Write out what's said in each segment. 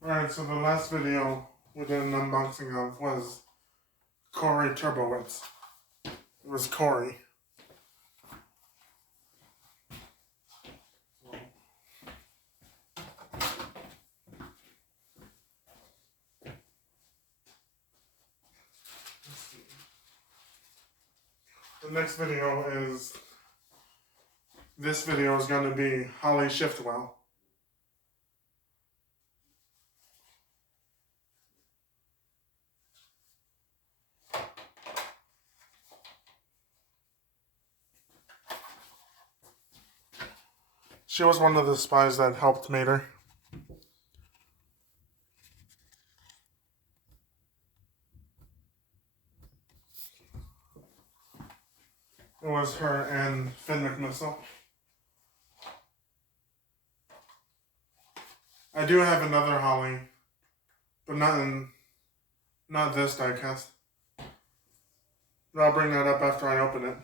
Alright, so the last video we did an unboxing of was Corey Turbowitz. It was Corey. The next video is, this video is going to be Holly Shiftwell. She was one of the spies that helped Mater. It was her and Finn McMissile. I do have another Holly, but not this diecast. But I'll bring that up after I open it.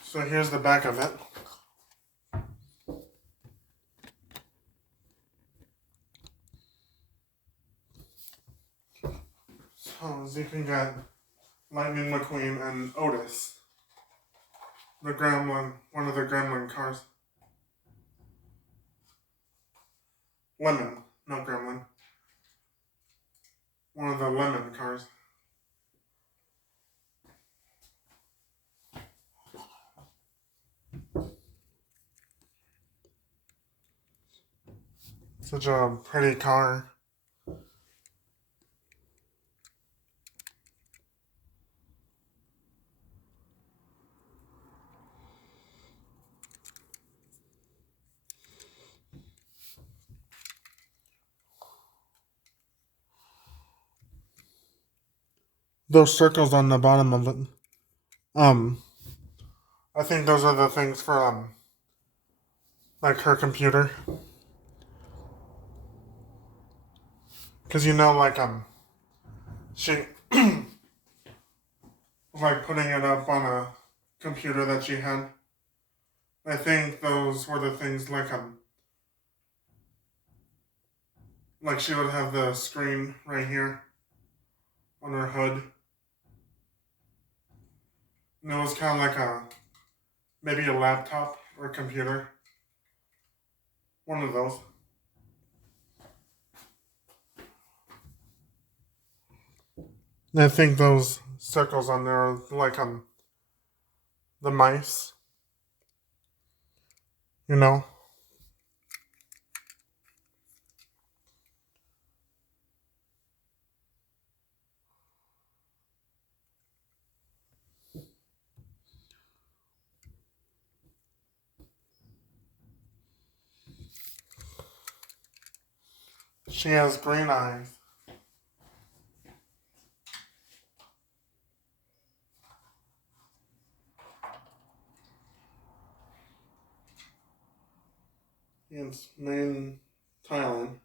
So here's the back of it. So as you can get Lightning McQueen and Otis. The Gremlin, one of the Gremlin cars. Lemon, not Gremlin. One of the Lemon cars. Such a pretty car. Those circles on the bottom of it. I think those are the things for, like her computer. Cause like, she, like putting it up on a computer that she had. I think those were the things like she would have the screen right here on her hood. And it was kind of like maybe a laptop or a computer. One of those. And I think those circles on there are like the mice. You know? She has green eyes. It's made in Thailand.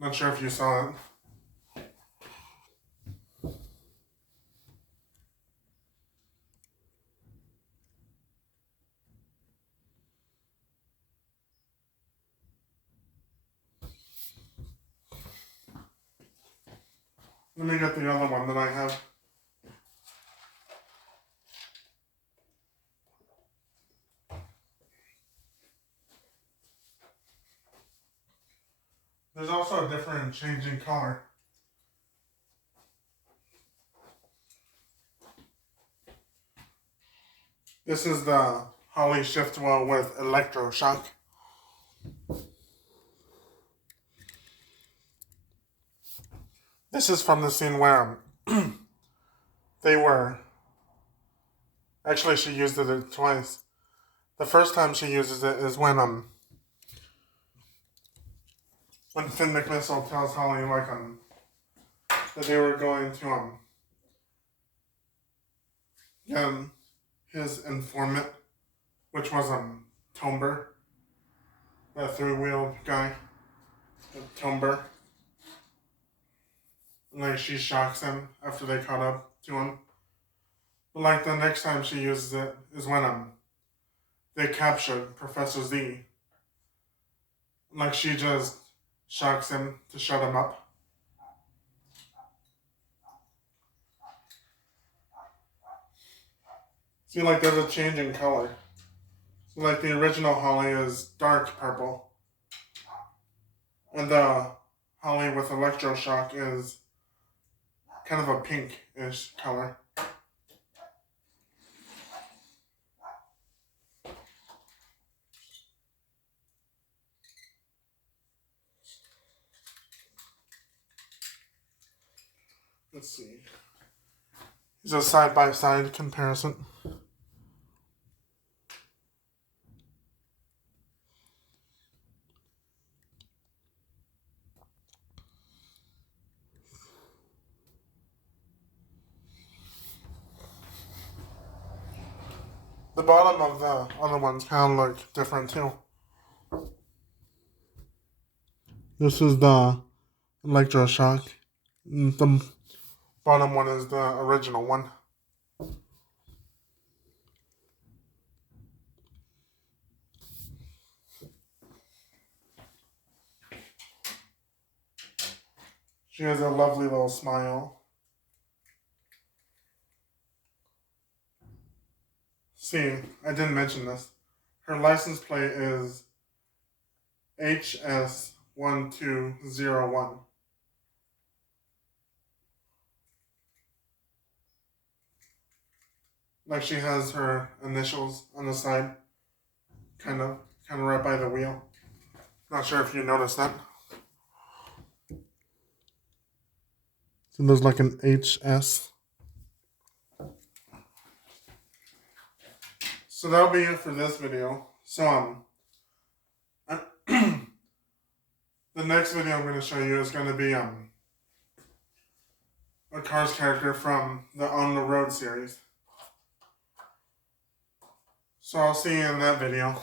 Not sure if you saw it. Let me get the other one that I have. There's also a different changing color. This is the Holly Shiftwell with electroshock. This is from the scene where they were... Actually, she used it twice. The first time she uses it is when Finn McMissile tells Holly that they were going to get his informant, which was Tomber, that three-wheeled guy, the Tomber. Like, she shocks him after they caught up to him. But like, the next time she uses it is when they captured Professor Z. Like, she just shocks him to shut him up. See, like, there's a change in color. So, like, the original Holly is dark purple. And the Holly with electroshock is kind of a pink-ish color. Let's see. It's a side-by-side comparison. The bottom of the other ones kind of look different too. This is the electroshock. The bottom one is the original one. She has a lovely little smile. See, I didn't mention this. Her license plate is HS1201. Like, she has her initials on the side, kind of right by the wheel. Not sure if you noticed that. So there's like an HS. So that'll be it for this video. So the next video I'm going to show you is going to be a Cars character from the On the Road series. So I'll see you in that video.